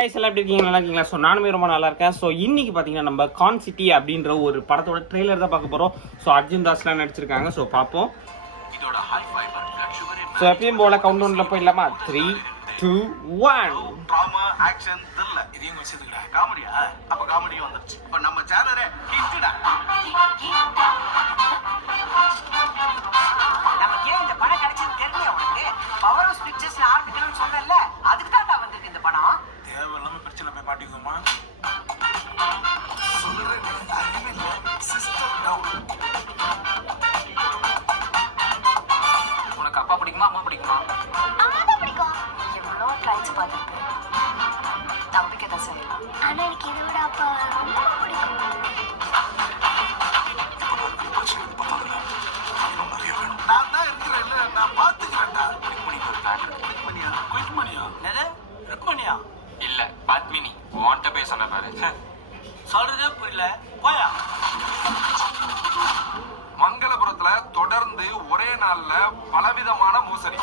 எல்லாம் எப்படி இருக்கீங்க? நல்லா இருக்கீங்களா? ஸோ நானுமே ரொம்ப நல்லா இருக்கேன். ஸோ இன்னைக்கு பார்த்தீங்கன்னா நம்ம கான் சிட்டி அப்படின்ற ஒரு படத்தோட ட்ரெய்லர் தான் பார்க்க போகிறோம். ஸோ அர்ஜுன் தாஸ்லாம் நடிச்சிருக்காங்க. ஸோ பார்ப்போம். ஸோ எப்பயும் போல கவுண்ட் டவுனில் போயிடலாமா? 3, 2, 1. ட்ராமா ஆக்ஷன் த்ரில்லர் இதையும் வச்சிருக்கடா. காமெடியா? அப்ப காமெடியும் வந்துருச்சு. இப்ப நம்ம சேனலே ஹிட்டா. நமக்கு ஏன் இந்த படம் கிடைச்சது தெரியல உனக்கு? பவர் ஹவுஸ் பிக்சர்ஸ்ல ஆரம்பிக்கணும்னு சொன்னேன்ல, அதுக்கு தான் வந்திருக்கு இந்த படம். தேவையில்லாம பிரச்சனை போய் மாட்டிக்குமா? உனக்கு அப்பா பிடிக்குமா அம்மா பிடிக்குமா? அம்மா தான் பிடிக்கும். எவ்வளோ ட்ரைன்ஸ் பார்த்துருக்கேன். தம்பிக்கு தான் செய்யலாம். ஆனா எனக்கு இதை விட அப்பா ரொம்ப பிடிக்கும். நான் தான் இருக்கிறேன்ல, நான் பாத்துக்கிறேன்டா. குயிக் மணியா? என்னது? ருக்மணியா? இல்ல பத்மினி உன்கிட்ட போய் சொன்ன பாரு. சொல்றதே புரியல. போயா. மங்களபுரத்துல தொடர்ந்து ஒரே நாள்ல பலவிதமான மோசடி.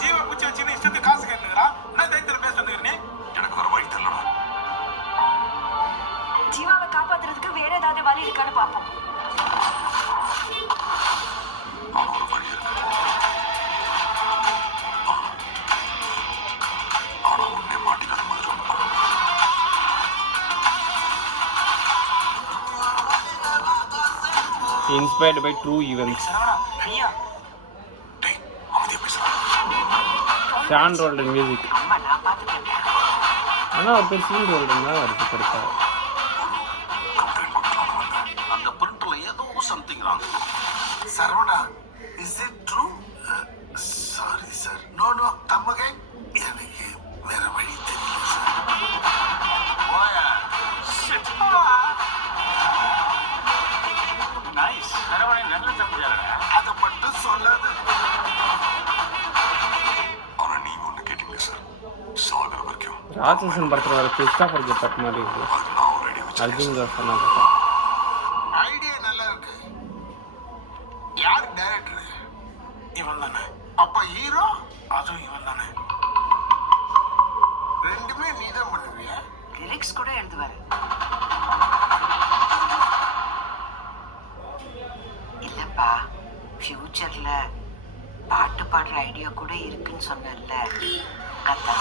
ஜீவ குச்சி வச்சு இஷ்டத்துக்கு காசு கேட்கிறா. நான் தைத்துல பேச வந்துக்கிறேன். எனக்கு வர வழி தெரியலடா. ஜீவாவை காப்பாத்துறதுக்கு வேற ஏதாவது வழி இருக்கான்னு பார்ப்போம். ஒரு வழி இருக்கு. ஆனா உன்னை மாட்டிக்காத மாதிரி ரொம்ப Inspired by true events. ஐயா, டேய் அமைதியா பேசுறா. ஷான் ரோல்டன் மியூசிக். அம்மா நான் பார்த்துட்டேன். ஆனால் ஒரு பேர் சீன் ரோல்டன் தான் வருது படித்தார். அந்த பிரிண்ட்ல ஏதோ something wrong. Saravana, is it true? Sorry sir. No no தம்மகை. எனக்கு வேற வழி தெரியல சார். ஓயா. நைஸ். சரவணா நல்ல தம்பியாரா. அத மட்டும் சொல்லாத. ஆனா நீங்க ஒண்ணு கேட்டீங்க சார். சாகர வரைக்கும் ராட்சசன் படத்தில் வர கிறிஸ்டாஃபர் கெட்டப் மாதிரி இருக்கு. அது நான் ஆல்ரெடி வச்சு. அர்ஜுன் தாஸ் சொன்னாங்க. ஐடியா நல்லா இருக்கு. யார் டைரக்டர்? இவன் தானே. அப்ப ஹீரோ அதுவும் இவன் தானே. ரெண்டுமே நீதான் பண்ணுவியா? லிரிக்ஸ் கூட எழுதுவாரு. இல்லப்பா, ஃபியூச்சர்ல பாட்டு பாடுற ஐடியா கூட இருக்குன்னு சொன்னேன்ல, கத்தா.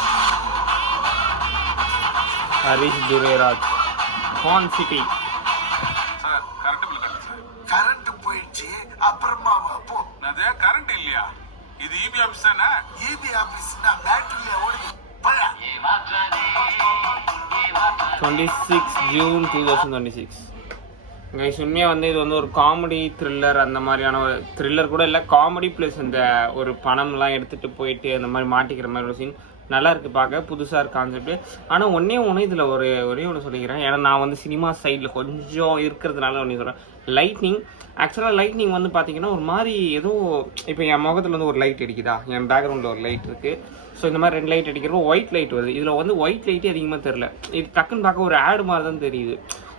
ஹரிஷ் துரைராஜ். கான் சிட்டி. சார் கரண்ட் பில் கட்ட சார். கரண்ட் போயிடுச்சு. அப்புறமா போ. அது கரண்ட் இல்லையா? இது ஈபி ஆபீஸ் தானே? ஈபி ஆபீஸ்னா பேட்டரியில ஓடுது. பழா. 26 ஜூன் 2026. கைஸ் உண்மையாக வந்து இது வந்து ஒரு காமெடி த்ரில்லர், அந்த மாதிரியான ஒரு த்ரில்லர் கூட இல்லை, காமெடி ப்ளஸ் இந்த ஒரு பணம்லாம் எடுத்துகிட்டு போயிட்டு அந்த மாதிரி மாட்டிக்கிற மாதிரி ஒரு சீன் நல்லா இருக்குது பார்க்க. புதுசாக இருக்கு கான்செப்ட். ஆனால் ஒன்றே இதில் ஒரே ஒன்று சொல்லிக்கிறேன். ஏன்னா நான் வந்து சினிமா சைடில் கொஞ்சம் இருக்கிறதுனால ஒன்று சொல்கிறேன். லைட்னிங். ஆக்சுவலாக லைட்னிங் வந்து பார்த்தீங்கன்னா ஒரு மாதிரி ஏதோ இப்போ என் முகத்தில் வந்து ஒரு லைட் அடிக்குதா, என் பேக்ரவுண்டில் ஒரு லைட் இருக்குது. ஸோ இந்த மாதிரி 2 லைட் அடிக்கிறப்போ ஒயிட் லைட் வருது. இதில் வந்து ஒயிட் லைட்டே அதிகமாக தெரில. இது டக்குன்னு பார்க்க ஒரு ஆடு மாதிரி தான் தெரியுது.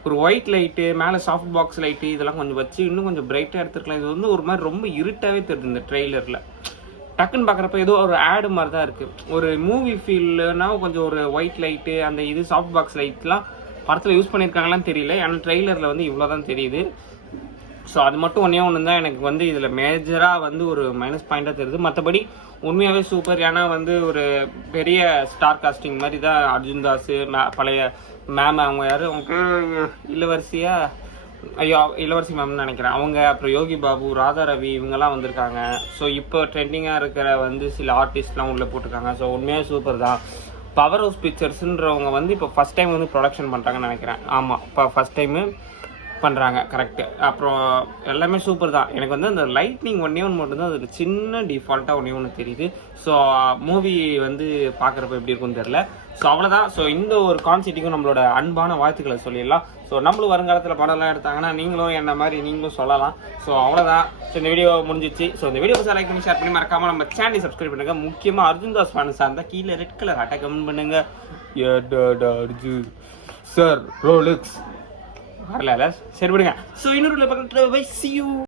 ஒரு ஒயிட் லைட்டு மேலே சாஃப்ட் பாக்ஸ் லைட்டு இதெல்லாம் கொஞ்சம் வச்சு இன்னும் கொஞ்சம் பிரைட்டாக எடுத்துருக்கலாம். இது வந்து ஒரு மாதிரி ரொம்ப இருட்டாகவே தெரியுது இந்த ட்ரெய்லரில். டக்குன்னு பார்க்குறப்ப ஏதோ ஒரு ஆடு மாதிரி தான் இருக்குது. ஒரு மூவி ஃபீல்னா கொஞ்சம் ஒரு ஒயிட் லைட்டு அந்த இது சாஃப்ட் பாக்ஸ் லைட்லாம் படத்தில் யூஸ் பண்ணியிருக்காங்களான்னு தெரியல. ஏன்னா ட்ரெய்லரில் வந்து இவ்வளோ தான் தெரியுது. ஸோ அது மட்டும் ஒன்று தான் எனக்கு வந்து இதில் மேஜராக வந்து ஒரு மைனஸ் பாயிண்ட்டாக தெரியுது. மற்றபடி உண்மையாகவே சூப்பர். ஏன்னா வந்து ஒரு பெரிய ஸ்டார் காஸ்டிங் மாதிரி தான் அர்ஜுன் தாஸ், பழைய மேம், அவங்க யார், அவங்க இளவரசியா, ஐயோ இளவரசி மேம்னு நினைக்கிறேன் அவங்க, அப்புறம் யோகி பாபு, ராதா ரவி இவங்கெல்லாம் வந்திருக்காங்க. ஸோ இப்போ ட்ரெண்டிங்காக இருக்கிற வந்து சில ஆர்டிஸ்ட்லாம் உள்ளே போட்டிருக்காங்க. ஸோ உண்மையாக சூப்பர் தான். பவர் ஹவுஸ் பிக்சர்ஸுன்றவங்க வந்து இப்போ ஃபஸ்ட் டைம் வந்து ப்ரொடக்ஷன் பண்ணுறாங்கன்னு நினைக்கிறேன். ஆமாம், இப்போ ஃபஸ்ட் டைமு பண்ணுறாங்க. கரெக்டு. அப்புறம் எல்லாமே சூப்பர் தான். எனக்கு வந்து அந்த லைட்னிங் ஒன்றே மட்டும்தான் அது சின்ன டிஃபால்ட்டாக ஒன்று தெரியுது. ஸோ மூவி வந்து பார்க்குறப்ப எப்படி இருக்குன்னு தெரில. ஸோ அவ்வளோதான். ஸோ இந்த ஒரு கான்செப்ட்டுக்கும் நம்மளோட அன்பான வாழ்த்துக்களை சொல்லிடலாம். ஸோ நம்மளும் வருங்காலத்தில் படம்லாம் எடுத்தாங்கன்னா நீங்களும் என்ன மாதிரி நீங்களும் சொல்லலாம். ஸோ அவ்வளோதான். ஸோ இந்த வீடியோ முடிஞ்சிச்சு. ஸோ இந்த வீடியோ லைக் பண்ணி ஷேர் பண்ணி மறக்காமல் நம்ம சேனலை சப்ஸ்கிரைப் பண்ணுங்கள். முக்கியமாக அர்ஜுன் தாஸ் ஃபேன்ஸாக இருந்தால் கீழே ரெட் கலர் ஹாட்டை கமெண்ட் பண்ணுங்கள். அர்ஜுன் சார் ரோலக்ஸ் வரல. சரி விடுங்க. ஸோ இன்னொரு பக்கத்தில் பை see you.